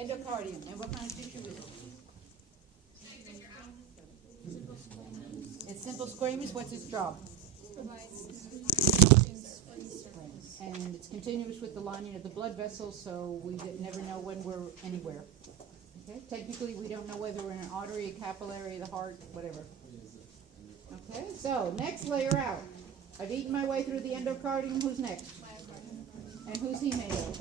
Endocardium. And what kind of tissue is it? It's simple squamous. What's its job? And it's continuous with the lining of the blood vessels, so we never know when we're anywhere. Okay? Technically, we don't know whether we're in an artery, a capillary, the heart, whatever. Okay, so next layer out. I've eaten my way through the endocardium. Who's next? And who's he made of?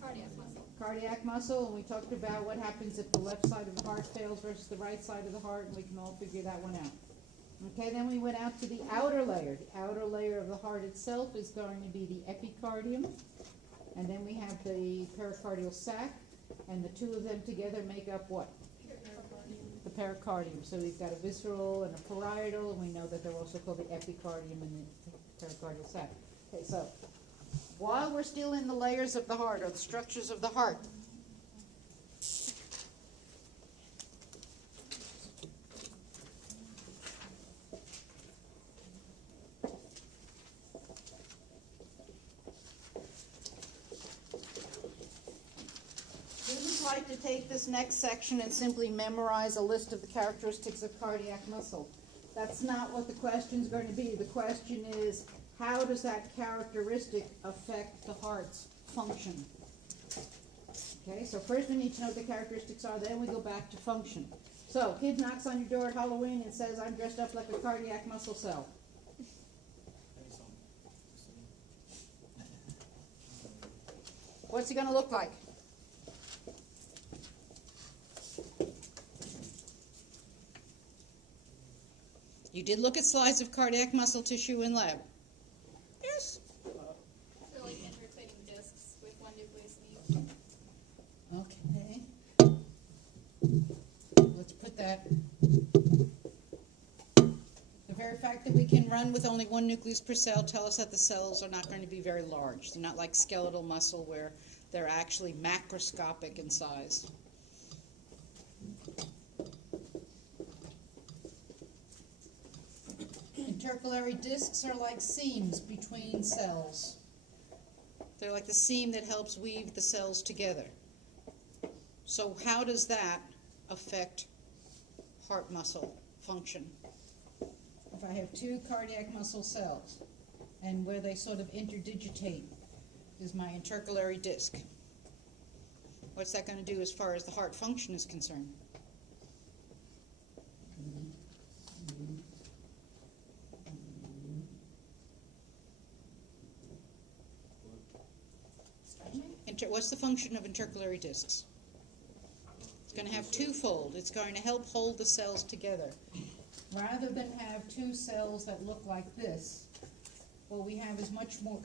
Cardiac muscle. Cardiac muscle, and we talked about what happens if the left side of the heart fails versus the right side of the heart, and we can all figure that one out. Okay, then we went out to the outer layer. The outer layer of the heart itself is going to be the epicardium, and then we have the pericardial sac, and the two of them together make up what? The pericardium. So we've got a visceral and a parietal, and we know that they're also called the epicardium and the pericardial sac. Okay, so while we're still in the layers of the heart, or the structures of the heart, students like to take this next section and simply memorize a list of the characteristics of cardiac muscle. That's not what the question's going to be. The question is, how does that characteristic affect the heart's function? Okay, so first we need to know what the characteristics are, then we go back to function. So, kid knocks on your door at Halloween and says, I'm dressed up like a cardiac muscle cell. What's he going to look like? You did look at slides of cardiac muscle tissue in lab. Yes? They're like interrotating discs with one nucleus in each. Okay. Let's put that. The very fact that we can run with only one nucleus per cell tells us that the cells are not going to be very large. They're not like skeletal muscle where they're actually macroscopic in size. Intercalary discs are like seams between cells. They're like the seam that helps weave the cells together. So how does that affect heart muscle function? If I have two cardiac muscle cells, and where they sort of interdigitate is my intercalary disc. What's that going to do as far as the heart function is concerned? What's the function of intercalary discs? It's going to have twofold. It's going to help hold the cells together. Rather than have two cells that look like this, what we have is much more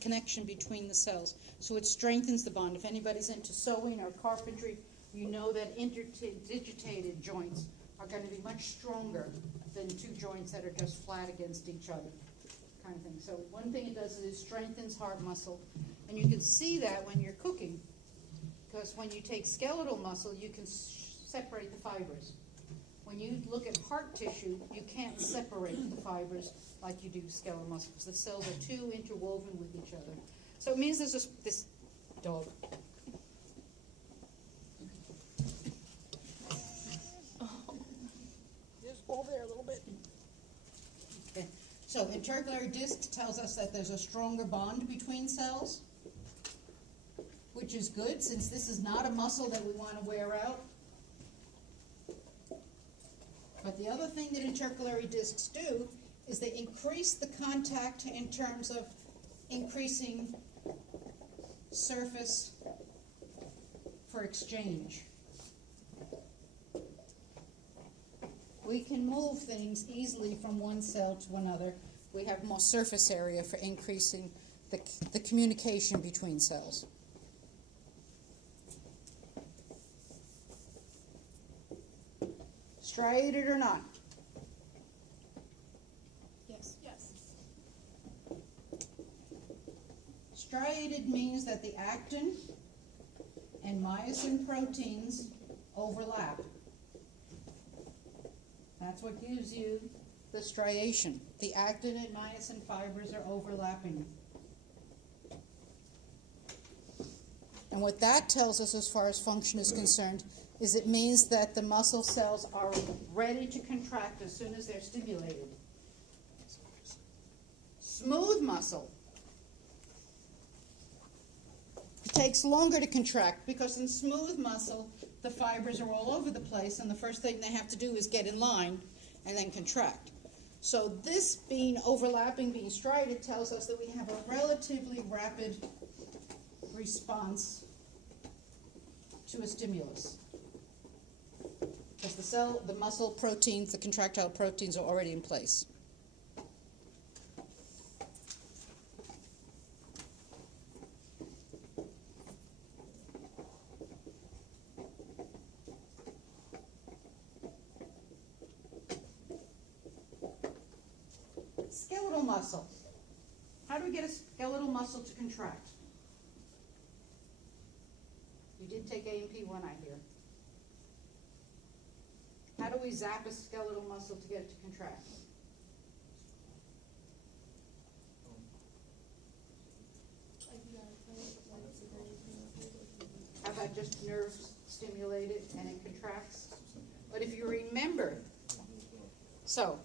connection between the cells. So it strengthens the bond. If anybody's into sewing or carpentry, you know that interdigitated joints are going to be much stronger than two joints that are just flat against each other, kind of thing. So one thing it does is it strengthens heart muscle. And you can see that when you're cooking, because when you take skeletal muscle, you can separate the fibers. When you look at heart tissue, you can't separate the fibers like you do skeletal muscle, because the cells are too interwoven with each other. So it means there's this dog. Just over there a little bit. Okay. So intercalary disc tells us that there's a stronger bond between cells, which is good since this is not a muscle that we want to wear out. But the other thing that intercalary discs do is they increase the contact in terms of increasing surface for exchange. We can move things easily from one cell to another. We have more surface area for increasing the communication between cells. Striated or not? Yes. Yes. Striated means that the actin and myosin proteins overlap. That's what gives you the striation. The actin and myosin fibers are overlapping. And what that tells us as far as function is concerned is it means that the muscle cells are ready to contract as soon as they're stimulated. Smooth muscle. It takes longer to contract because in smooth muscle, the fibers are all over the place, and the first thing they have to do is get in line and then contract. So this being overlapping, being striated, tells us that we have a relatively rapid response to a stimulus. Because the muscle proteins, the contractile proteins are already in place. Skeletal muscle. How do we get a skeletal muscle to contract? You did take A&P 1, I hear. How do we zap a skeletal muscle to get it to contract? How about just nerves stimulated and it contracts? But if you remember, so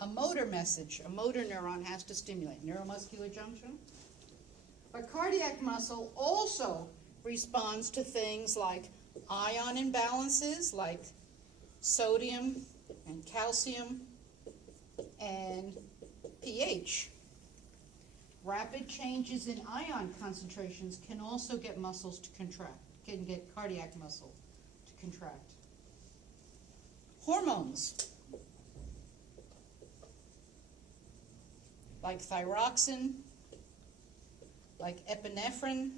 a motor message, a motor neuron has to stimulate, neuromuscular junction. But cardiac muscle also responds to things like ion imbalances, like sodium and calcium and pH. Rapid changes in ion concentrations can also get muscles to contract, can get cardiac muscle to contract. Hormones, like thyroxine, like epinephrine,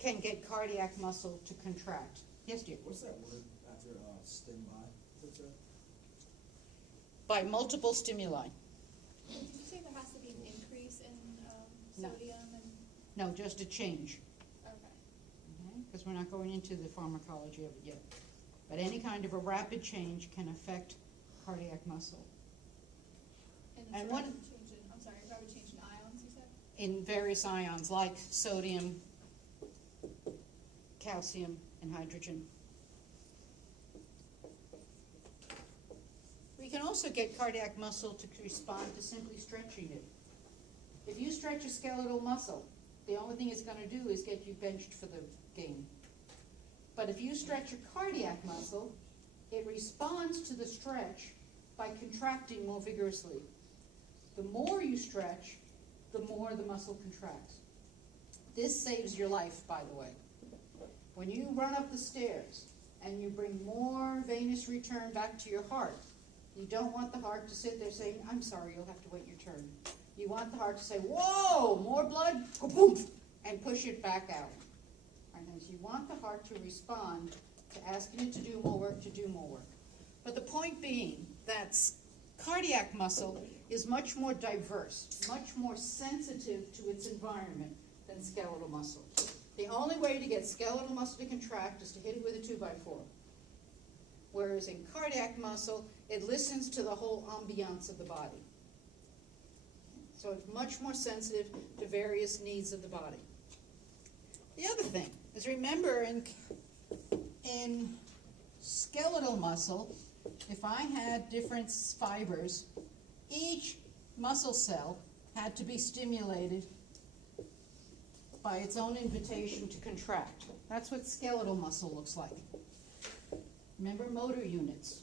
can get cardiac muscle to contract. Yes, dear? What's that word after stim by? What's that? By multiple stimuli. Did you say there has to be an increase in No. sodium and, No, just a change. okay. Because we're not going into the pharmacology of it yet. But any kind of a rapid change can affect cardiac muscle. And rapid one- change in, I'm sorry, rapid change in ions, you said? In various ions like sodium, calcium, and hydrogen. We can also get cardiac muscle to respond to simply stretching it. If you stretch a skeletal muscle, the only thing it's going to do is get you benched for the game. But if you stretch a cardiac muscle, it responds to the stretch by contracting more vigorously. The more you stretch, the more the muscle contracts. This saves your life, by the way. When you run up the stairs and you bring more venous return back to your heart, you don't want the heart to sit there saying, I'm sorry, you'll have to wait your turn. You want the heart to say, whoa, more blood, boom, and push it back out. And as you want the heart to respond to asking it to do more work, to do more work. But the point being that cardiac muscle is much more diverse, much more sensitive to its environment than skeletal muscle. The only way to get skeletal muscle to contract is to hit it with a 2x4. Whereas in cardiac muscle, it listens to the whole ambiance of the body. So it's much more sensitive to various needs of the body. The other thing is, remember, in skeletal muscle, if I had different fibers, each muscle cell had to be stimulated by its own invitation to contract. That's what skeletal muscle looks like. Remember motor units.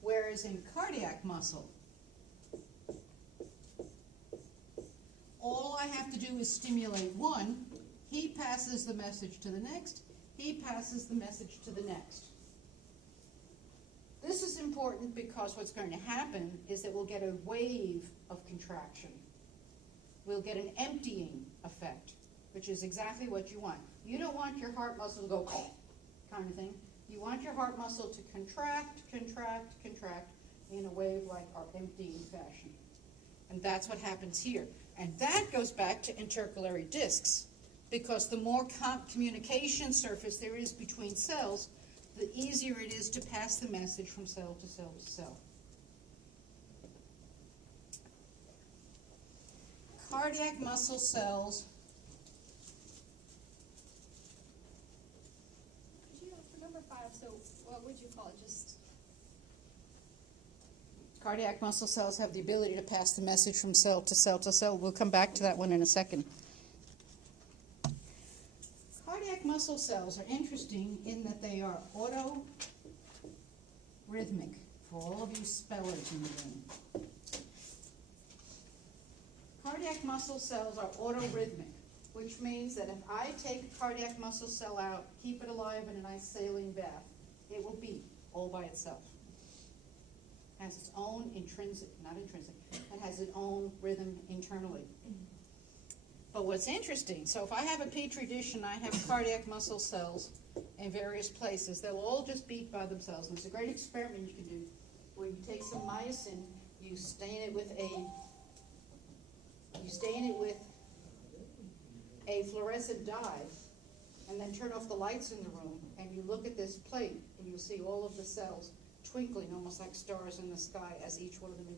Whereas in cardiac muscle, all I have to do is stimulate one, he passes the message to the next, he passes the message to the next. This is important because what's going to happen is that we'll get a wave of contraction. We'll get an emptying effect, which is exactly what you want. You don't want your heart muscle to go kind of thing. You want your heart muscle to contract, contract, contract in a wave-like or emptying fashion. And that's what happens here. And that goes back to intercalary discs, because the more communication surface there is between cells, the easier it is to pass the message from cell to cell to cell. cardiac muscle cells, Could you, for number 5, so what would you call it? Just, cardiac muscle cells have the ability to pass the message from cell to cell to cell. We'll come back to that one in a second. Cardiac muscle cells are interesting in that they are autorhythmic, for all of you spellers in the room. Cardiac muscle cells are autorhythmic, which means that if I take a cardiac muscle cell out, keep it alive in a nice saline bath, it will beat all by itself. It has its own intrinsic, not intrinsic, it has its own rhythm internally. But what's interesting, so if I have a petri dish and I have cardiac muscle cells in various places, they'll all just beat by themselves. And it's a great experiment you can do where you take some myosin, you stain it with a fluorescent dye, and then turn off the lights in the room, and you look at this plate, and you'll see all of the cells twinkling almost like stars in the sky as each one of them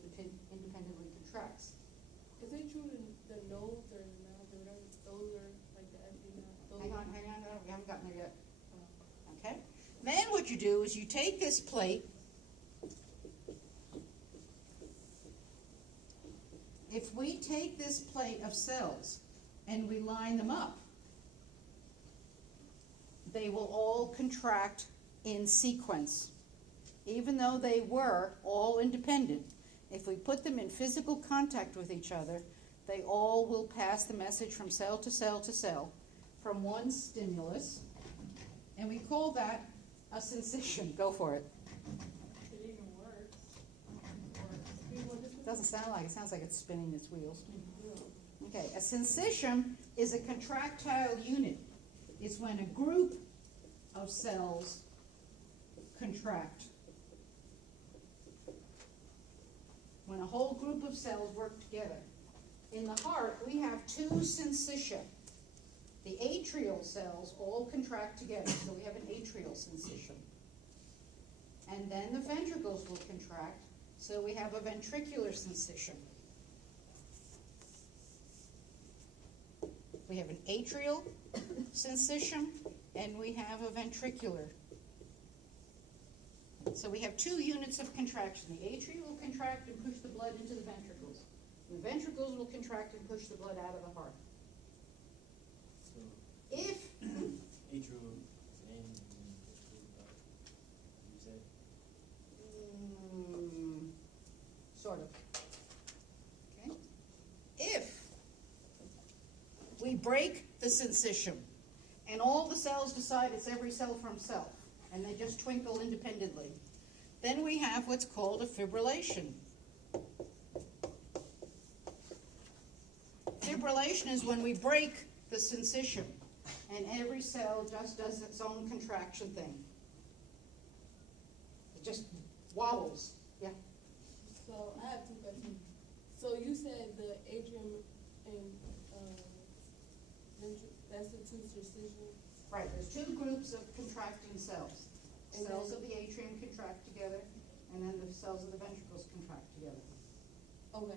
independently contracts. Is it true the nodes or the mouths or whatever, those are like the empty mouth? Hang on, we haven't gotten there yet. Okay? Then what you do is you take this plate, if we take this plate of cells and we line them up, they will all contract in sequence. Even though they were all independent, if we put them in physical contact with each other, they all will pass the message from cell to cell to cell from one stimulus, and we call that a sensation. Go for it. It even works. Doesn't sound like it. Sounds like it's spinning its wheels. Okay, a sensation is a contractile unit. It's when a group of cells contract. When a whole group of cells work together. In the heart, we have two syncytia. The atrial cells all contract together, so we have an atrial syncytium. And then the ventricles will contract, so we have a ventricular syncytium. We have an atrial syncytium, and we have a ventricular. So we have two units of contraction. The atria will contract and push the blood into the ventricles. And the ventricles will contract and push the blood out of the heart. So, If, atrial is in, you said? sort of. Okay. If we break the syncytium and all the cells decide it's every cell for himself, and they just twinkle independently, then we have what's called a fibrillation. Fibrillation is when we break the syncytium and every cell just does its own contraction thing. It just wobbles. Yeah. So I have two questions. So you said the atrium and that's the two syncytium. Right, there's two groups of contracting cells. Cells of the atrium contract together, and then the cells of the ventricles contract together. Okay.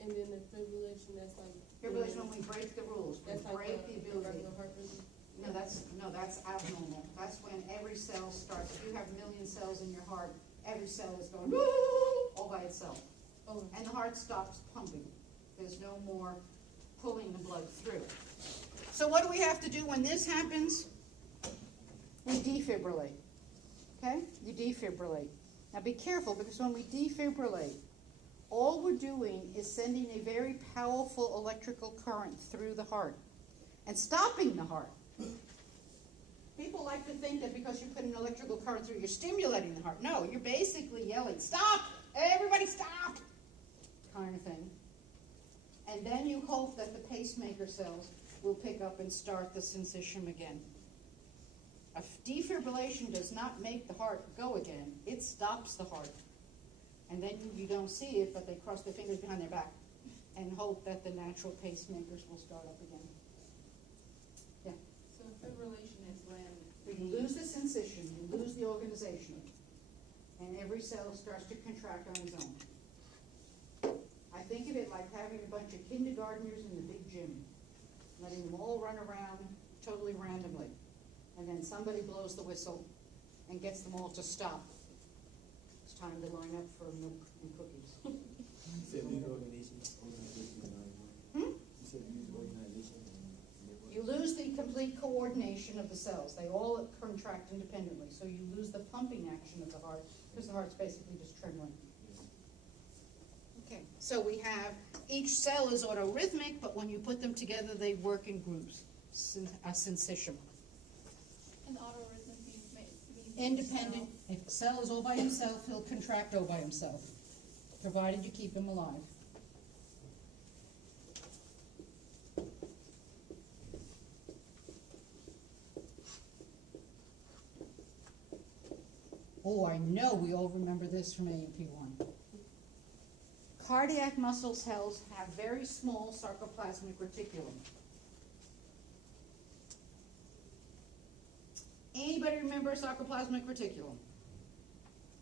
And then the fibrillation, that's like Fibrillation, when we break the rules, we that's like break the ability. regular heart rhythm. No, that's abnormal. That's when every cell starts. If you have a million cells in your heart, every cell is going all by itself. Okay. And the heart stops pumping. There's no more pulling the blood through. So what do we have to do when this happens? We defibrillate. Okay? You defibrillate. Now be careful, because when we defibrillate, all we're doing is sending a very powerful electrical current through the heart and stopping the heart. People like to think that because you put an electrical current through, you're stimulating the heart. No, you're basically yelling, "Stop! Everybody stop!" kind of thing. And then you hope that the pacemaker cells will pick up and start the syncytium again. A defibrillation does not make the heart go again. It stops the heart. And then you don't see it, but they cross their fingers behind their back and hope that the natural pacemakers will start up again. Yeah. So fibrillation is when You lose the syncytium, you lose the organization, and every cell starts to contract on its own. I think of it like having having a bunch of kindergartners in the big gym, letting them all run around totally randomly. And then somebody blows the whistle and gets them all to stop. It's time to line up for milk and cookies. You said lead organization Hmm? You said use organization and You lose the complete coordination of the cells. They all contract independently, so you lose the pumping action of the heart because the heart's basically just trembling. Okay, so we have, each cell is autorhythmic, but when you put them together, they work in groups, a syncytium. And autorhythm means Independent, if a cell is all by himself, he'll contract all by himself, provided you keep him alive. Oh, I know we all remember this from AMP1. Cardiac muscle cells have very small sarcoplasmic reticulum. Anybody remember sarcoplasmic reticulum?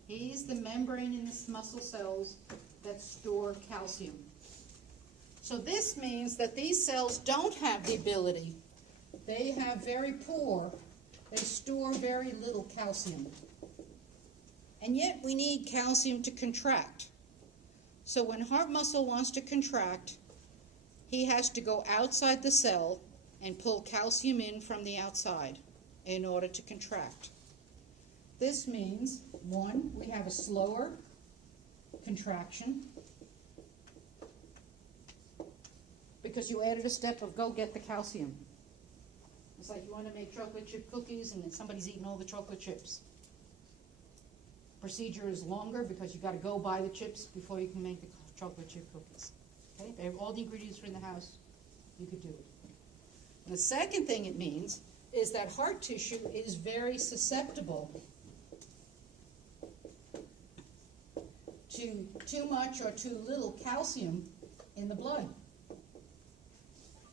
He's the membrane in the muscle cells that store calcium. So this means that these cells don't have the ability. They have very poor, they store very little calcium. And yet we need calcium to contract. So when heart muscle wants to contract, he has to go outside the cell and pull calcium in from the outside in order to contract. This means, one, we have a slower contraction because you added a step of go get the calcium. It's like you want to make chocolate chip cookies and then somebody's eating all the chocolate chips. Procedure is longer because you've got to go buy the chips before you can make the chocolate chip cookies. Okay, they have all the ingredients are in the house, you could do it. And the second thing it means is that heart tissue is very susceptible to too much or too little calcium in the blood.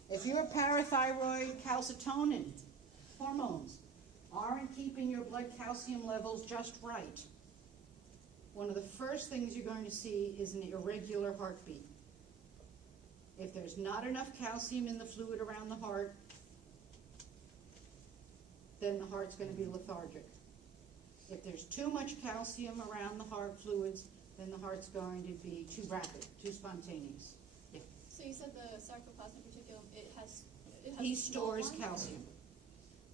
If your parathyroid calcitonin hormones aren't keeping your blood calcium levels just right, one of the first things you're going to see is an irregular heartbeat. If there's not enough calcium in the fluid around the heart, then the heart's going to be lethargic. If there's too much calcium around the heart fluids, then the heart's going to be too rapid, too spontaneous. Yeah. So you said the sarcoplasmic reticulum, it has He a small stores one? calcium.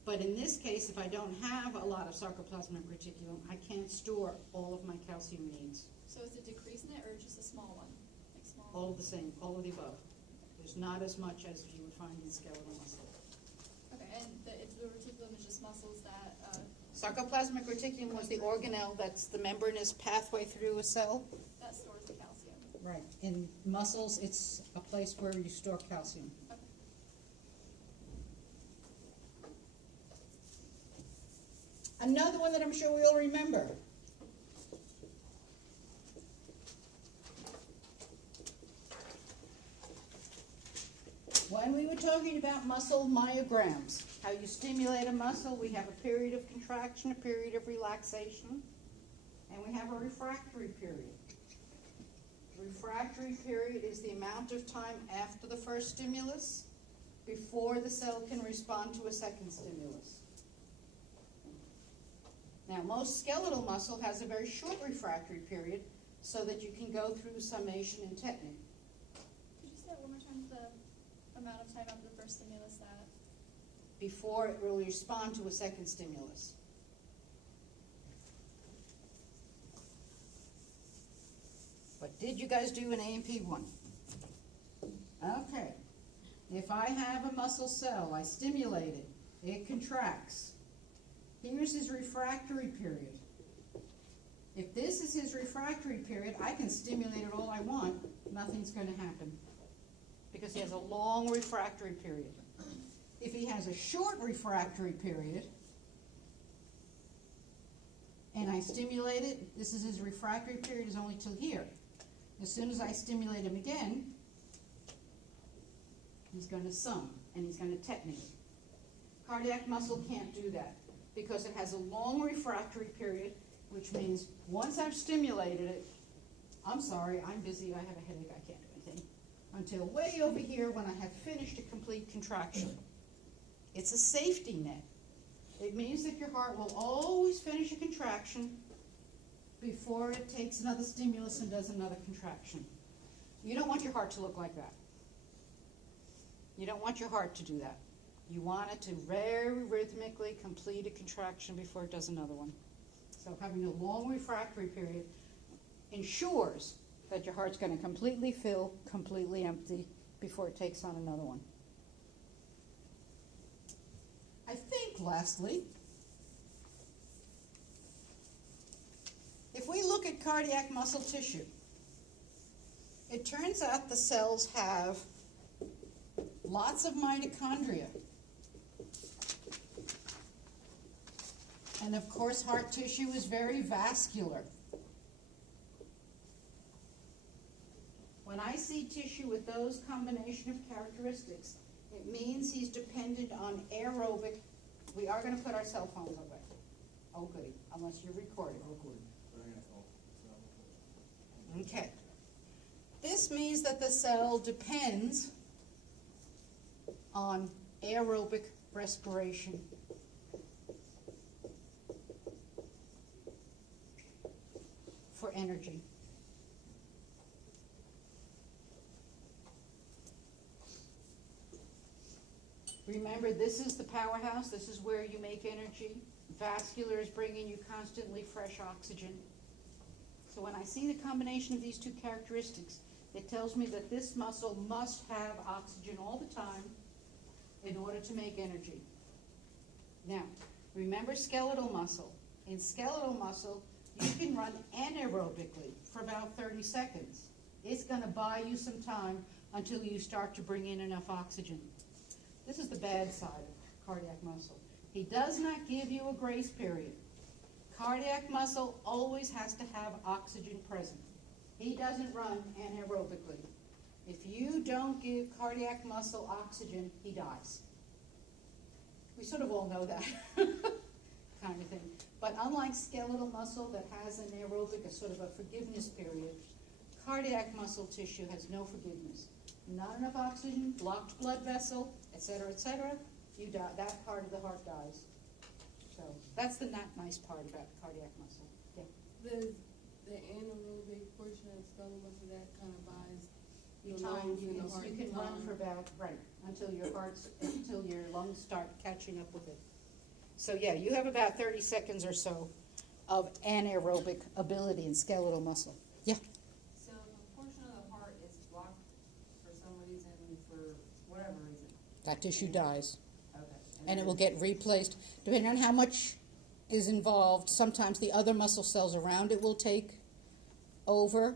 But in this case, if I don't have a lot of sarcoplasmic reticulum, I can't store all of my calcium needs. So is it decreasing it or just a small one? Like small? All of the same, all of the above. There's not as much as you would find in skeletal muscle. Okay, and the reticulum is just muscles that, Sarcoplasmic reticulum was the organelle that's the membranous pathway through a cell. that stores the calcium. Right. In muscles, it's a place where you store calcium. Okay. Another one that I'm sure we all remember. When we were talking about muscle myograms, how you stimulate a muscle, we have a period of contraction, a period of relaxation, and we have a refractory period. The refractory period is the amount of time after the first stimulus before the cell can respond to a second stimulus. Now, most skeletal muscle has a very short refractory period so that you can go through summation and tetany. Could you say that one more time, the amount of time after the first stimulus that? Before it will respond to a second stimulus. But did you guys do an AMP1? Okay. If I have a muscle cell, I stimulate it, it contracts. Here's his refractory period. If this is his refractory period, I can stimulate it all I want, nothing's going to happen because he has a long refractory period. If he has a short refractory period, and I stimulate it, this is his refractory period is only till here. As soon as I stimulate him again, he's going to sum, and he's going to tetany. Cardiac muscle can't do that because it has a long refractory period, which means once I've stimulated it, I'm sorry, I'm busy, I have a headache, I can't do anything. until way over here when I have finished a complete contraction. It's a safety net. It means that your heart will always finish a contraction before it takes another stimulus and does another contraction. You don't want your heart to look like that. You don't want your heart to do that. You want it to very rhythmically complete a contraction before it does another one. So having a long refractory period ensures that your heart's going to completely fill, completely empty before it takes on another one. I think, lastly, if we look at cardiac muscle tissue, it turns out the cells have lots of mitochondria. And of course, heart tissue is very vascular. When I see tissue with those combination of characteristics, it means he's dependent on aerobic. We are going to put our cell phones away. Oh, goody, unless you're recording. Okay. This means that the cell depends on aerobic respiration. For energy. Remember, this is the powerhouse. This is where you make energy. Vascular is bringing you constantly fresh oxygen. So when I see the combination of these two characteristics, it tells me that this muscle must have oxygen all the time in order to make energy. Now, remember skeletal muscle. In skeletal muscle, you can run anaerobically for about 30 seconds. It's going to buy you some time until you start to bring in enough oxygen. This is the bad side of cardiac muscle. He does not give you a grace period. Cardiac muscle always has to have oxygen present. He doesn't run anaerobically. If you don't give cardiac muscle oxygen, he dies. We sort of all know that kind of thing. But unlike skeletal muscle that has an aerobic, a sort of a forgiveness period, cardiac muscle tissue has no forgiveness. Not enough oxygen, blocked blood vessel, etc., you die. That part of the heart dies. So that's the not nice part about cardiac muscle. Yeah. The anaerobic portion of skeletal muscle that kind of buys You the lungs and the heart. you can run for about until your lungs start catching up with it. So yeah, you have about 30 seconds or so of anaerobic ability in skeletal muscle. Yeah. So if a portion of the heart is blocked for some reason, for whatever reason. That tissue dies. Okay. And it will get replaced. Depending on how much is involved, sometimes the other muscle cells around it will take over,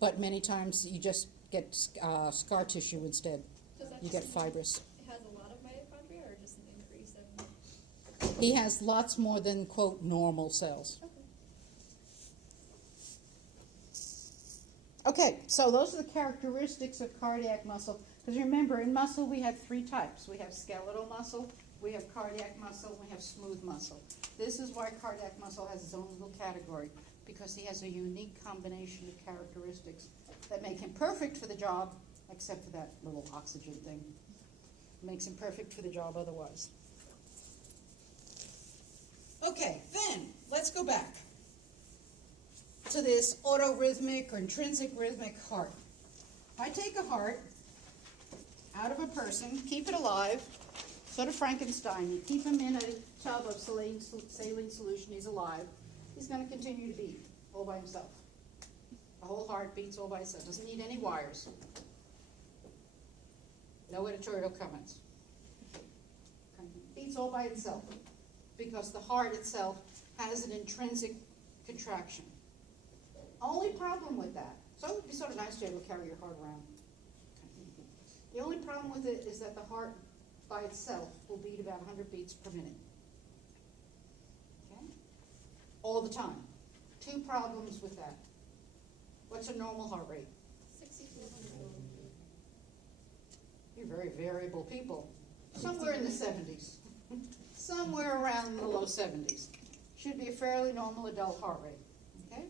but many times you just get scar tissue instead. Does that You just get mean fibrous. it has a lot of mitochondria or just an increase of? He has lots more than, quote, normal cells. Okay, so those are the characteristics of cardiac muscle. Because remember, in muscle we have three types. We have skeletal muscle, we have cardiac muscle, and we have smooth muscle. This is why cardiac muscle has its own little category, because he has a unique combination of characteristics that make him perfect for the job, except for that little oxygen thing. Makes him perfect for the job otherwise. Okay, then, let's go back to this autorhythmic or intrinsic rhythmic heart. If I take a heart out of a person, keep it alive, sort of Frankenstein, you keep him in a tub of saline solution, he's alive, he's going to continue to beat all by himself. The whole heart beats all by itself, doesn't need any wires. No editorial comments. Beats all by itself because the heart itself has an intrinsic contraction. Only problem with that, so it would be sort of nice to be able to carry your heart around. The only problem with it is that the heart by itself will beat about 100 beats per minute. Okay? All the time. Two problems with that. What's a normal heart rate? 6,400. You're very variable people. Somewhere in the 70s. Somewhere around the low 70s. Should be a fairly normal adult heart rate. Okay?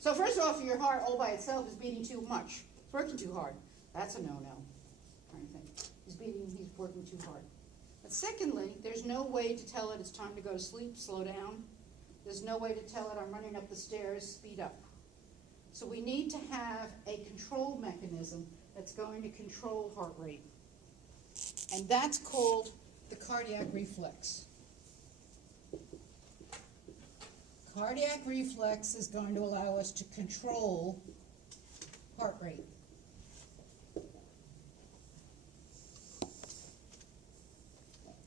So first off, your heart all by itself is beating too much. It's working too hard. That's a no-no, kind of thing. He's working too hard. But secondly, there's no way to tell it it's time to go to sleep, slow down. There's no way to tell it I'm running up the stairs, speed up. So we need to have a control mechanism that's going to control heart rate. And that's called the cardiac reflex. Cardiac reflex is going to allow us to control heart rate.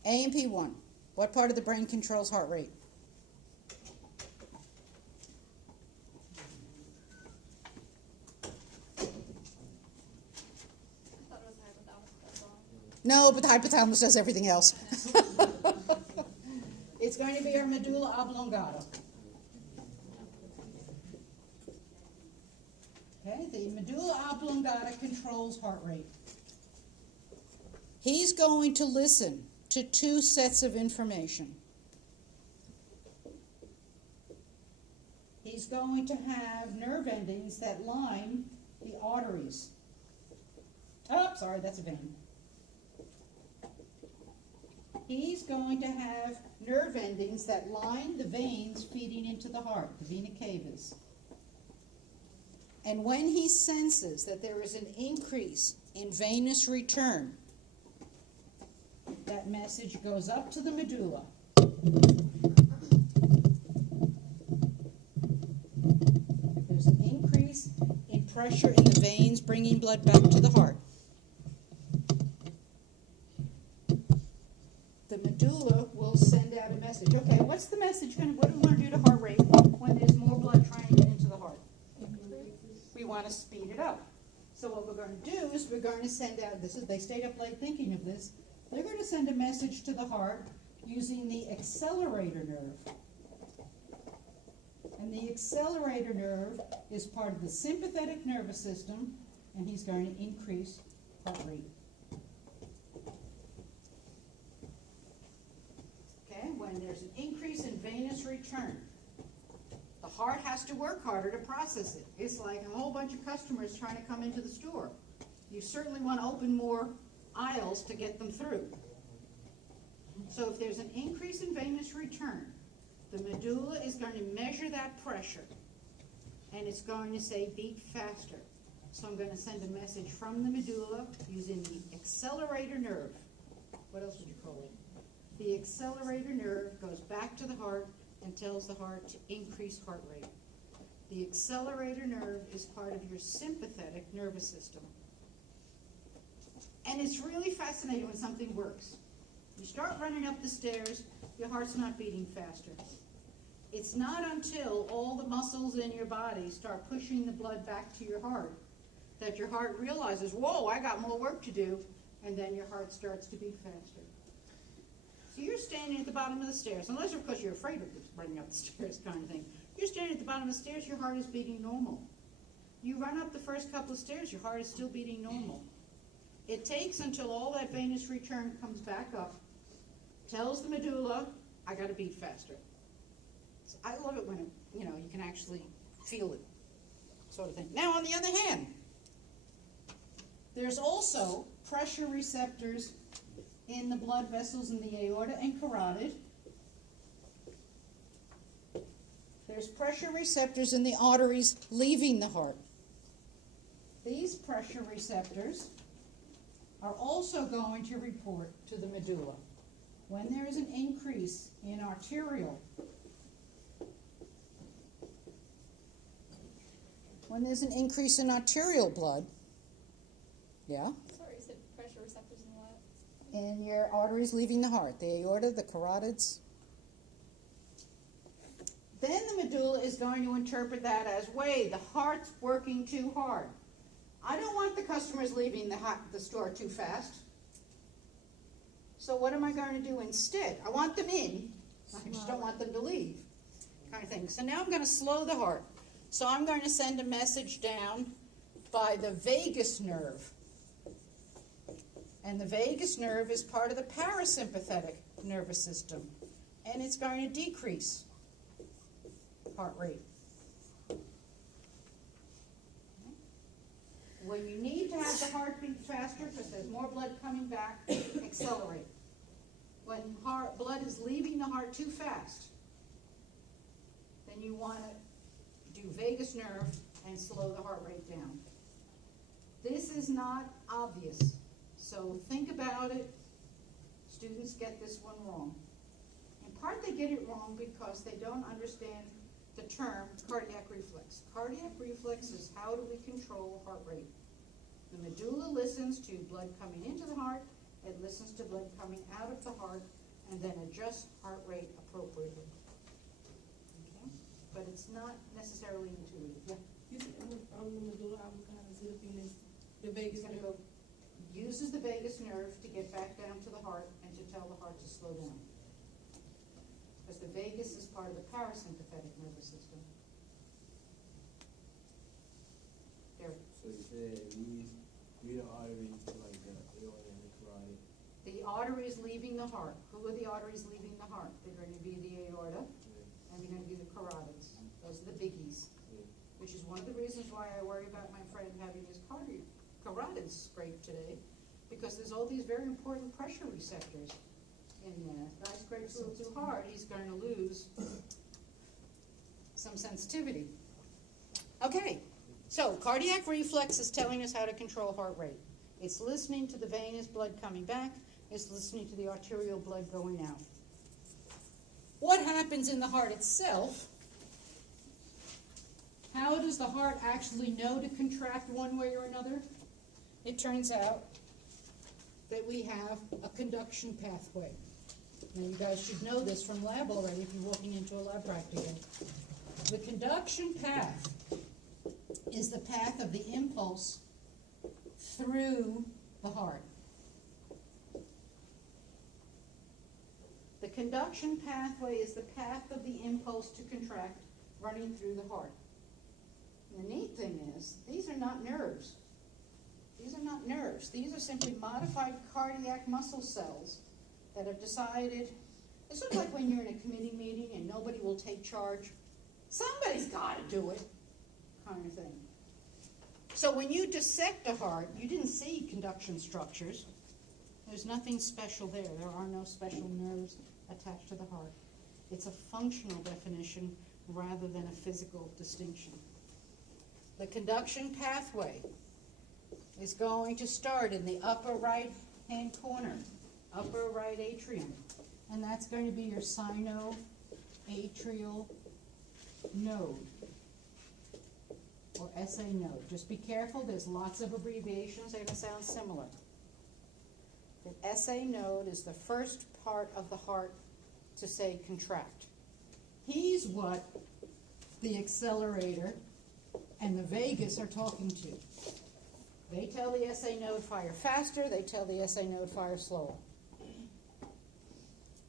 AMP1, what part of the brain controls heart rate? I thought it was hypothalamus, that's all. No, but the hypothalamus does everything else. It's going to be our medulla oblongata. Okay, the medulla oblongata controls heart rate. He's going to listen to two sets of information. He's going to have nerve endings that line the arteries. Oh, sorry, that's a vein. He's going to have nerve endings that line the veins feeding into the heart, the vena cavas. And when he senses that there is an increase in venous return, that message goes up to the medulla. If there's an increase in pressure in the veins bringing blood back to the heart, the medulla will send out a message. Okay, what's the message going to, what do we want to do to heart rate when there's more blood trying to get into the heart? We want to speed it up. So what we're going to do is we're going to send out, they stayed up late thinking of this, they're going to send a message to the heart using the accelerator nerve. And the accelerator nerve is part of the sympathetic nervous system, and he's going to increase heart rate. Okay, when there's an increase in venous return, the heart has to work harder to process it. It's like a whole bunch of customers trying to come into the store. You certainly want to open more aisles to get them through. So if there's an increase in venous return, the medulla is going to measure that pressure, and it's going to say beat faster. So I'm going to send a message from the medulla using the accelerator nerve. What else would you call it? The accelerator nerve goes back to the heart and tells the heart to increase heart rate. The accelerator nerve is part of your sympathetic nervous system. And it's really fascinating when something works. You start running up the stairs, your heart's not beating faster. It's not until all the muscles in your body start pushing the blood back to your heart that your heart realizes, whoa, I got more work to do, and then your heart starts to beat faster. So you're standing at the bottom of the stairs, unless of course you're afraid of running up the stairs kind of thing. You're standing at the bottom of the stairs, your heart is beating normal. You run up the first couple of stairs, your heart is still beating normal. It takes until all that venous return comes back up, tells the medulla, I got to beat faster. So I love it when it, you can actually feel it, sort of thing. Now, on the other hand, there's also pressure receptors in the blood vessels in the aorta and carotid. There's pressure receptors in the arteries leaving the heart. These pressure receptors are also going to report to the medulla. When there is an increase in arterial, blood, yeah? Sorry, you said pressure receptors in what? In your arteries leaving the heart, the aorta, the carotids. Then the medulla is going to interpret that as, wait, the heart's working too hard. I don't want the customers leaving the store too fast. So what am I going to do instead? I want them in. I just don't want them to leave, kind of thing. So now I'm going to slow the heart. So I'm going to send a message down by the vagus nerve. And the vagus nerve is part of the parasympathetic nervous system. And it's going to decrease heart rate. When you need to have have the heart beat faster because there's more blood coming back, accelerate. When blood is leaving the heart too fast, then you want to do vagus nerve and slow the heart rate down. This is not obvious, so think about it. Students get this one wrong. In part, they get it wrong because they don't understand the term cardiac reflex. Cardiac reflex is how do we control heart rate. The medulla listens to blood coming into the heart, it listens to blood coming out of the heart, and then adjusts heart rate appropriately. Okay? But it's not necessarily intuitive. Yeah. You said on the medulla oblongata, the thing is the vagus He's going to nerve. go, uses the vagus nerve to get back down to the heart and to tell the heart to slow down. Because the vagus is part of the parasympathetic nervous system. There. So you said read the artery like the aorta and the carotid. The arteries leaving the heart. Who are the arteries leaving the heart? They're going to be the aorta, and they're going to be the carotids. Those are the biggies. Which is one of the reasons why I worry about my friend having his carotids scraped today, because there's all these very important pressure receptors in there. If I scrapes a little too hard, he's going to lose some sensitivity. Okay, so cardiac reflex is telling us how to control heart rate. It's listening to the venous blood coming back. It's listening to the arterial blood going out. What happens in the heart itself? How does the heart actually know to contract one way or another? It turns out that we have a conduction pathway. Now you guys should know this from lab already if you're walking into a lab practice. The conduction path is the path of the impulse through the heart. The conduction pathway is the path of the impulse to contract running through the heart. And the neat thing is, these are not nerves. These are not nerves. These are simply modified cardiac muscle cells that have decided, it's sort of like when you're in a committee meeting and nobody will take charge. Somebody's got to do it, kind of thing. So when you dissect a heart, you didn't see conduction structures. There's nothing special there. There are no special nerves attached to the heart. It's a functional definition rather than a physical distinction. The conduction pathway is going to start in the upper right-hand corner, upper right atrium, and that's going to be your sinoatrial node, or SA node. Just be careful, there's lots of abbreviations, they're going to sound similar. The SA node is the first part of the heart to say contract. He's what the accelerator and the vagus are talking to. They tell the SA node fire faster, they tell the SA node fire slower.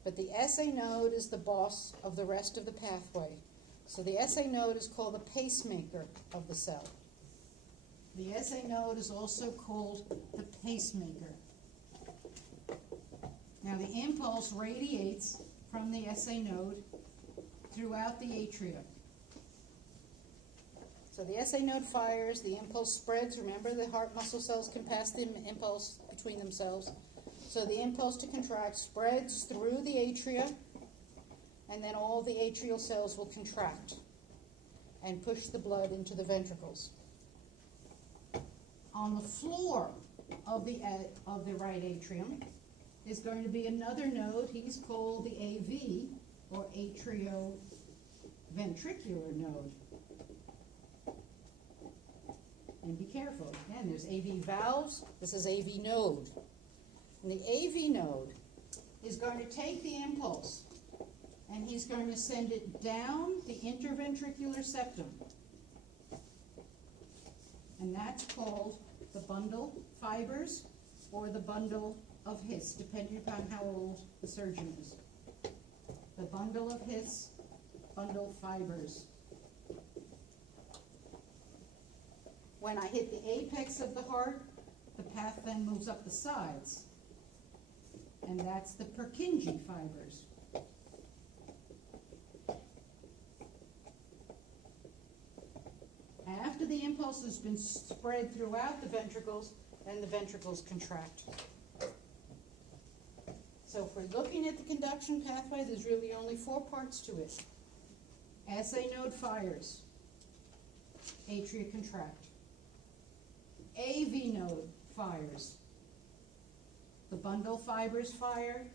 But the SA node is the boss of the rest of the pathway. So the SA node is called the pacemaker of the cell. The SA node is also called the pacemaker. Now the impulse radiates from the SA node throughout the atria. So the SA node fires, the impulse spreads. Remember, the heart muscle cells can pass the impulse between themselves. So the impulse to contract spreads through the atria, and then all the atrial cells will contract and push the blood into the ventricles. On the floor of the right atrium is going to be another node. He's called the AV, or atrioventricular node. And be careful. Again, there's AV valves. This is AV node. And the AV node is going to take the impulse and he's going to send it down the interventricular septum. And that's called the bundle fibers or the bundle of His, depending upon how old the surgeon is. The bundle of His, bundle fibers. When I hit the apex of the heart, the path then moves up the sides. And that's the Purkinje fibers. After the impulse has been spread throughout the ventricles, and the ventricles contract. So if we're looking at the conduction pathway, there's really only 4 parts to it. SA node fires, atria contract. AV node fires. The bundle fibers fire,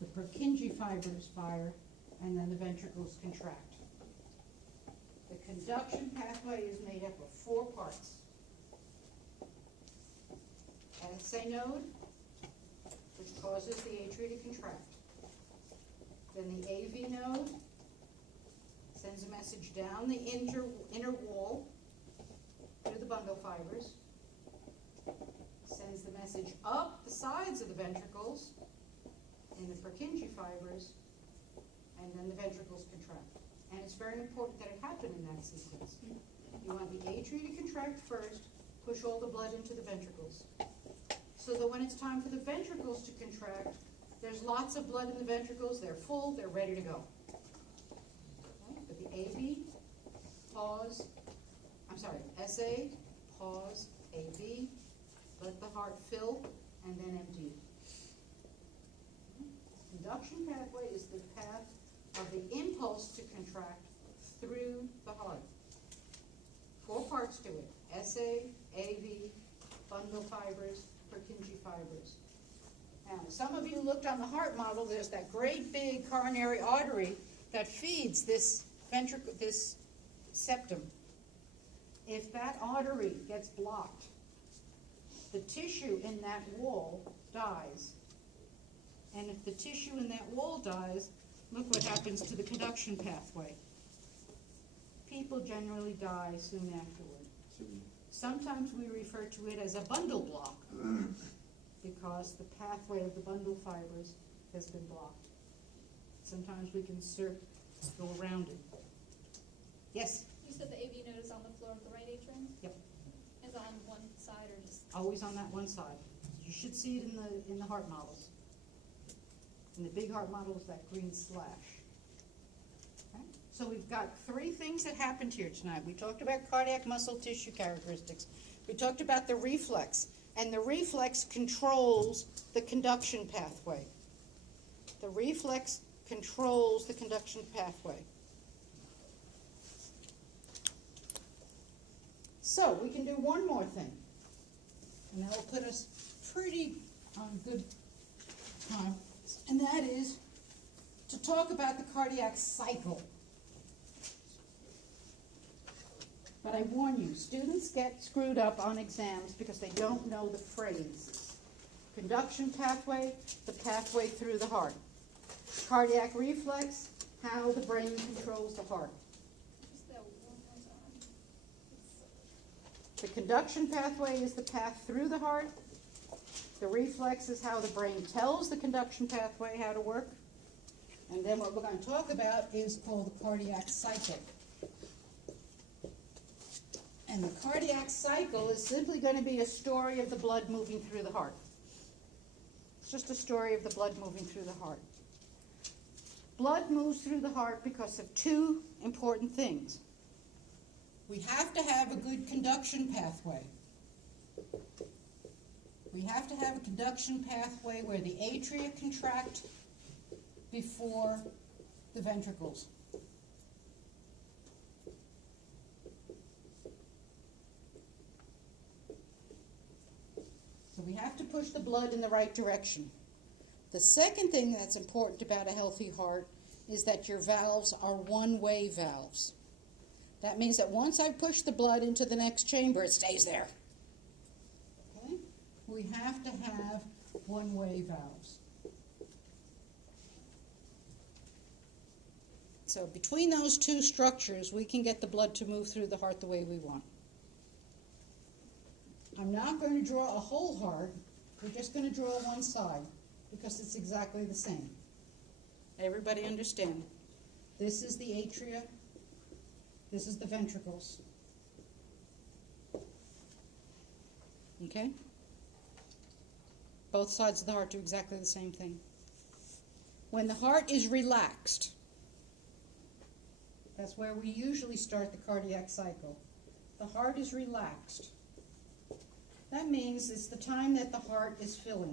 the Purkinje fibers fire, and then the ventricles contract. The conduction pathway is made up of 4 parts. SA node, which causes the atria to contract. Then the AV node sends a message down the inner wall through the bundle fibers, sends the message up the sides of the ventricles in the Purkinje fibers, and then the ventricles contract. And it's very important that it happen in that sequence. You want the atria to contract first, push all the blood into the ventricles, so that when it's time for the ventricles to contract, there's lots of blood in the ventricles, they're full, they're ready to go. Okay? But the AV, pause, SA, pause, AV, let the heart fill, and then empty. Conduction pathway is the path of the impulse to contract through the heart. 4 parts to it: SA, AV, bundle fibers, Purkinje fibers. Now, some of you looked on the heart model. There's that great big coronary artery that feeds this ventricle, this septum. If that artery gets blocked, the tissue in that wall dies. And if the tissue in that wall dies, look what happens to the conduction pathway. People generally die soon afterward. Sometimes we refer to it as a bundle block because the pathway of the bundle fibers has been blocked. Sometimes we can go around it. Yes? You said the AV node is on the floor of the right atrium? Yep. Is it on one side or just? Always on that one side. You should see it in the heart models. In the big heart model is that green slash. Okay? So we've got 3 things that happened here tonight. We talked about cardiac muscle tissue characteristics. We talked about the reflex, and the reflex controls the conduction pathway. The reflex controls the conduction pathway. So we can do one more thing, and that will put us pretty on good time, and that is to talk about the cardiac cycle. But I warn you, students get screwed up on exams because they don't know the phrase. Conduction pathway, the pathway through the heart. Cardiac reflex, how the brain controls the heart. Just that one more time. The conduction pathway is the path through the heart. The reflex is how the brain tells the conduction pathway how to work. And then what we're going to talk about is called the cardiac cycle. And the cardiac cycle is simply going to be a story of the blood moving through the heart. It's just a story of the blood moving through the heart. Blood moves through the heart because of 2 important things. We have to have a good conduction pathway. We have to have a conduction pathway where the atria contract before the ventricles. So we have to push the blood in the right direction. The second thing that's important about a healthy heart is that your valves are one-way valves. That means that once I push the blood into the next chamber, it stays there. Okay? We have to have one-way valves. So between those 2 structures, we can get the blood to move through the heart the way we want. I'm not going to draw a whole heart. We're just going to draw one side because it's exactly the same. Everybody understand? This is the atria. This is the ventricles. Okay? Both sides of the heart do exactly the same thing. When the heart is relaxed, that's where we usually start the cardiac cycle. The heart is relaxed. That means it's the time that the heart is filling.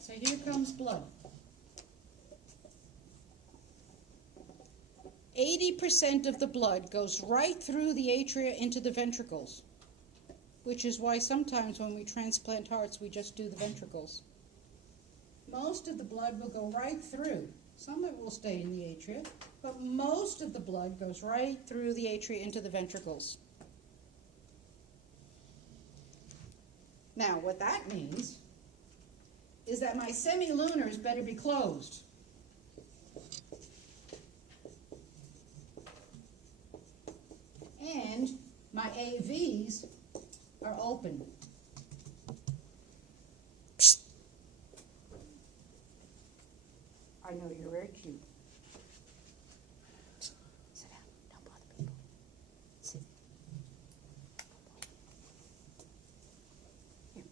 So here comes blood. 80% of the blood goes right through the atria into the ventricles, which is why sometimes when we transplant hearts, we just do the ventricles. Most of the blood will go right through. Some of it will stay in the atria, but most of the blood goes right through the atria into the ventricles. Now, what that means is that my semilunars better be closed. And my AVs are open. I know you're very cute. Sit down. Don't bother people. Sit. Here.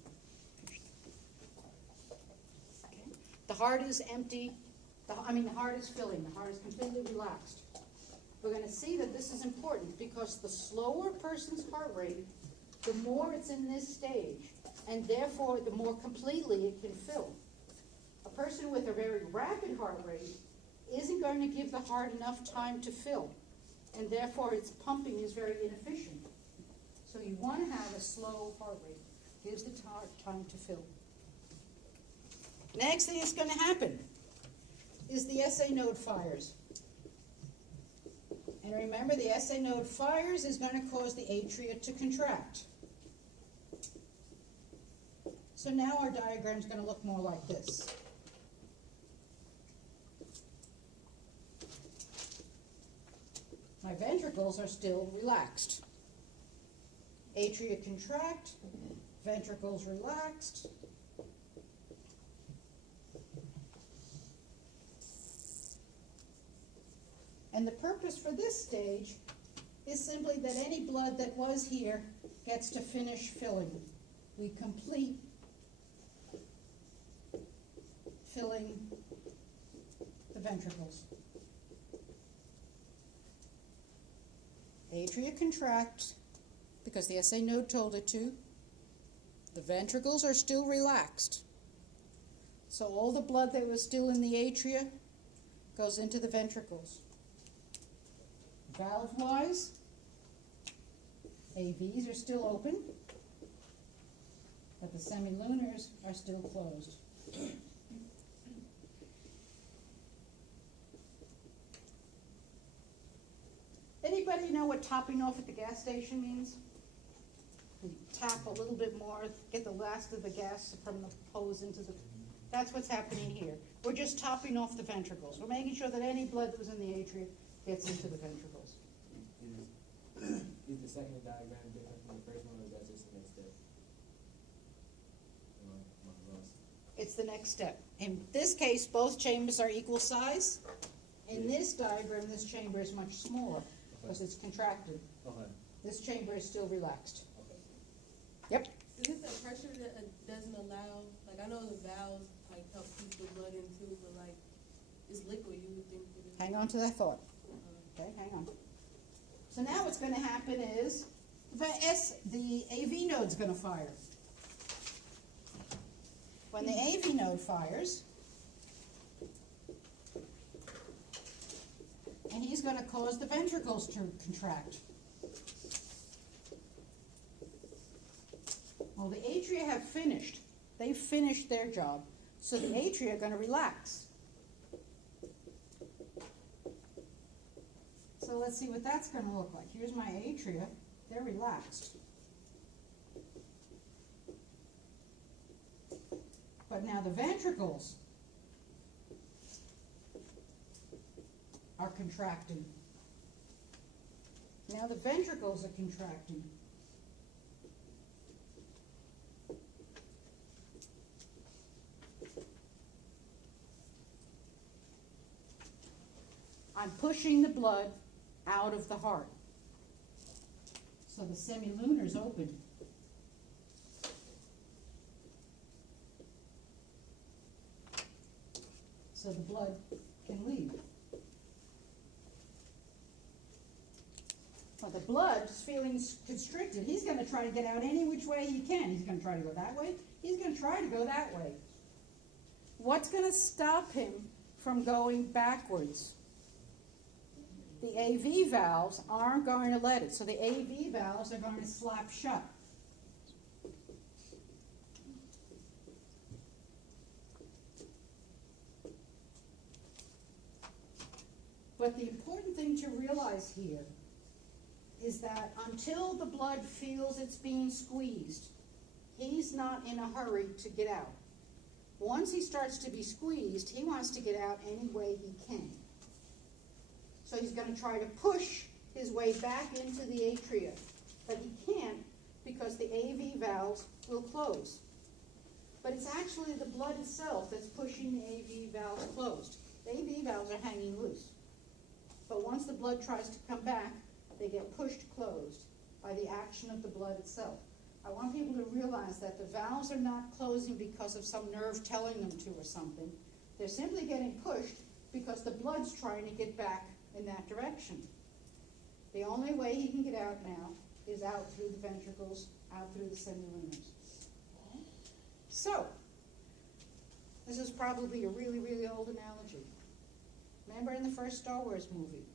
Okay. The heart is empty. The heart is filling. The heart is completely relaxed. We're going to see that this is important because the slower a person's heart rate, the more it's in this stage, and therefore the more completely it can fill. A person with a very rapid heart rate isn't going to give the heart enough time to fill, and therefore its pumping is very inefficient. So you want to have a slow heart rate. Gives the heart time to fill. Next thing that's going to happen is the SA node fires. And remember, the SA node fires is going to cause the atria to contract. So now our diagram is going to look more like this. My ventricles are still relaxed. Atria contract, ventricles relaxed. And the purpose for this stage is simply that any blood that was here gets to finish filling. We complete filling the ventricles. Atria contract because the SA node told it to. The ventricles are still relaxed. So all the blood that was still in the atria goes into the ventricles. Valve-wise, AVs are still open, but the semilunars are still closed. Anybody know what topping off at the gas station means? You tap a little bit more, get the last of the gas from the hose into the... That's what's happening here. We're just topping off the ventricles. We're making sure that any blood that was in the atria gets into the ventricles. Is the second diagram different from the first one, or is that just the next step? It's the next step. In this case, both chambers are equal size. In this diagram, this chamber is much smaller because it's contracted. Okay. This chamber is still relaxed. Okay. Yep. Is it the pressure that doesn't allow, like I know the valves like help keep the blood in too, but like it's liquid, you would think that it... Hang on to that thought. Okay, hang on. So now what's going to happen is the AV node's going to fire. When the AV node fires, and he's going to cause the ventricles to contract. Well, the atria have finished. They've finished their job. So the atria are going to relax. So let's see what that's going to look like. Here's my atria. They're relaxed. But now the ventricles are contracting. Now the ventricles are contracting. I'm pushing the blood out of the heart. So the semilunar's open. So the blood can leave. But the blood's feeling constricted. He's going to try to get out any which way he can. He's going to try to go that way. He's going to try to go that way. What's going to stop him from going backwards? The AV valves aren't going to let it. So the AV valves are going to slap shut. But the important thing to realize here is that until the blood feels it's being squeezed, he's not in a hurry to get out. Once he starts to be squeezed, he wants to get out any way he can. So he's going to try to push his way back into the atria. But he can't because the AV valves will close. But it's actually the blood itself that's pushing the AV valves closed. The AV valves are hanging loose. But once the blood tries to come back, they get pushed closed by the action of the blood itself. I want people to realize that the valves are not closing because of some nerve telling them to or something. They're simply getting pushed because the blood's trying to get back in that direction. The only way he can get out now is out through the ventricles, out through the semilunars. So, this is probably a really, really old analogy. Remember in the first Star Wars movie,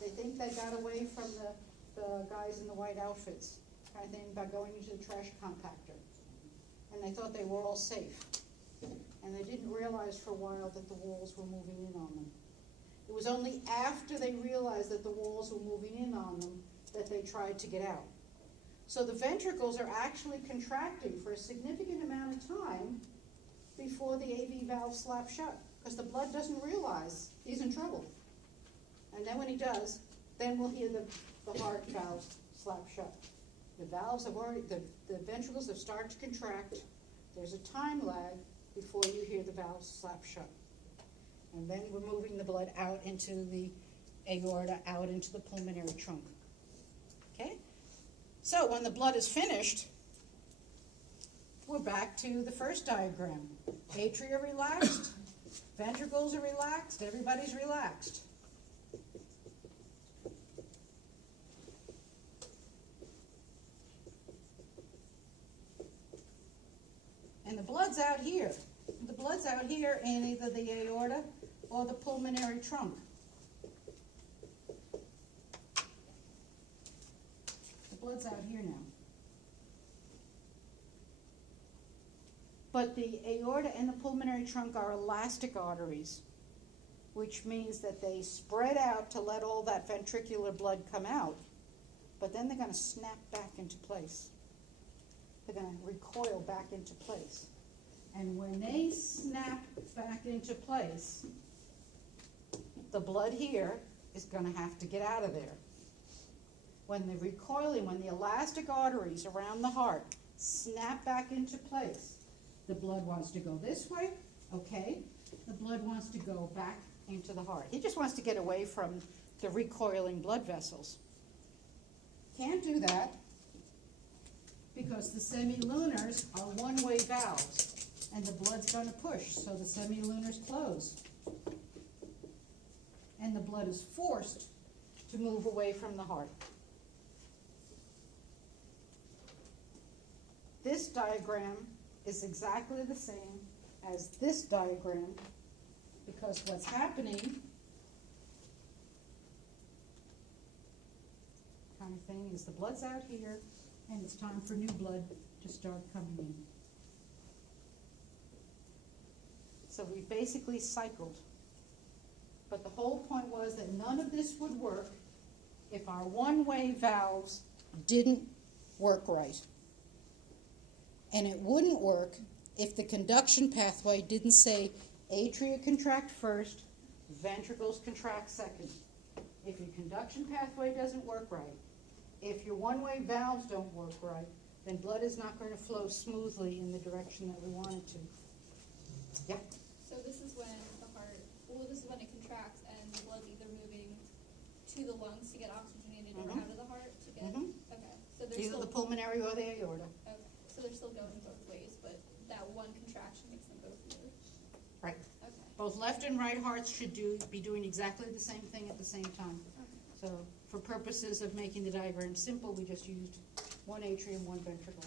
they think they got away from the guys in the white outfits, kind of thing, by going into the trash compactor. And they thought they were all safe. And they didn't realize for a while that the walls were moving in on them. It was only after they realized that the walls were moving in on them that they tried to get out. So the ventricles are actually contracting for a significant amount of time before the AV valve slaps shut, because the blood doesn't realize he's in trouble. And then when he does, then we'll hear the heart valves slap shut. The valves have already, the ventricles have started to contract. There's a time lag before you hear the valves slap shut. And then we're moving the blood out into the aorta, out into the pulmonary trunk. Okay? So when the blood is finished, we're back to the first diagram. Atria relaxed, ventricles are relaxed, everybody's relaxed. And the blood's out here. The blood's out here in either the aorta or the pulmonary trunk. The blood's out here now. But the aorta and the pulmonary trunk are elastic arteries, which means that they spread out to let all that ventricular blood come out, but then they're going to snap back into place. They're going to recoil back into place. And when they snap back into place, the blood here is going to have to get out of there. When the recoiling, when the elastic arteries around the heart snap back into place, the blood wants to go this way, okay? The blood wants to go back into the heart. He just wants to get away from the recoiling blood vessels. Can't do that because the semilunars are one-way valves, and the blood's going to push, so the semilunars close. And the blood is forced to move away from the heart. This diagram is exactly the same as this diagram, because what's happening, kind of thing, is the blood's out here, and it's time for new blood to start coming in. So we basically cycled. But the whole point was that none of this would work if our one-way valves didn't work right. And it wouldn't work if the conduction pathway didn't say atria contract first, ventricles contract second. If your conduction pathway doesn't work right, if your one-way valves don't work right, then blood is not going to flow smoothly in the direction that we want it to. Yeah? So this is when the heart, well, this is when it contracts and the blood's either moving to the lungs to get oxygenated or out of the heart to get, okay. So there's Either still, the pulmonary or the aorta. okay, so they're still going both ways, but that one contraction makes them both move. Right. Okay. Both left and right hearts should be doing exactly the same thing at the same time. Okay. So for purposes of making the diagram simple, we just used one atrium, one ventricle.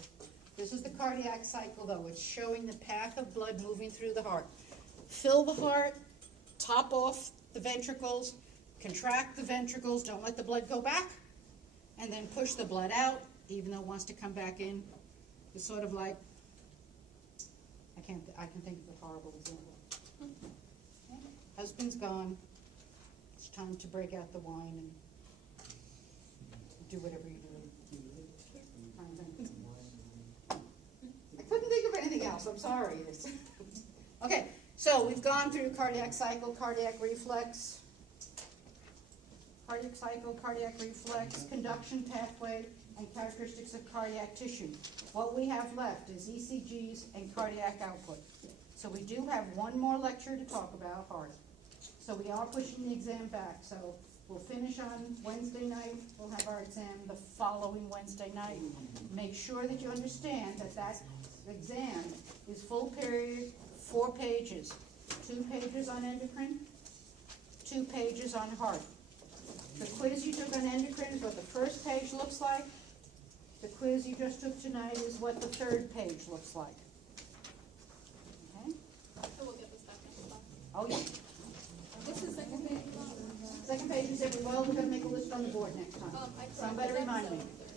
This is the cardiac cycle, though. It's showing the path of blood moving through the heart. Fill the heart, top off the ventricles, contract the ventricles, don't let the blood go back, and then push the blood out, even though it wants to come back in. It's sort of like, I can think of a horrible example. Husband's gone, it's time to break out the wine and do whatever you do. I couldn't think of anything else, I'm sorry. Okay, so we've gone through cardiac cycle, cardiac reflex, conduction pathway, and characteristics of cardiac tissue. What we have left is ECGs and cardiac output. So we do have one more lecture to talk about, heart. So we are pushing the exam back, so we'll finish on Wednesday night, we'll have our exam the following Wednesday night. Make sure that you understand that that exam is full period, 4 pages. 2 pages on endocrine, 2 pages on heart. The quiz you took on endocrine is what the first page looks like. The quiz you just took tonight is what the 3rd page looks like. Okay? So we'll get this back next class. Oh, yeah. What's the second page about? Second page is every, well, we're gonna make a list on the board next time. I Somebody corrected that, remind so me. there's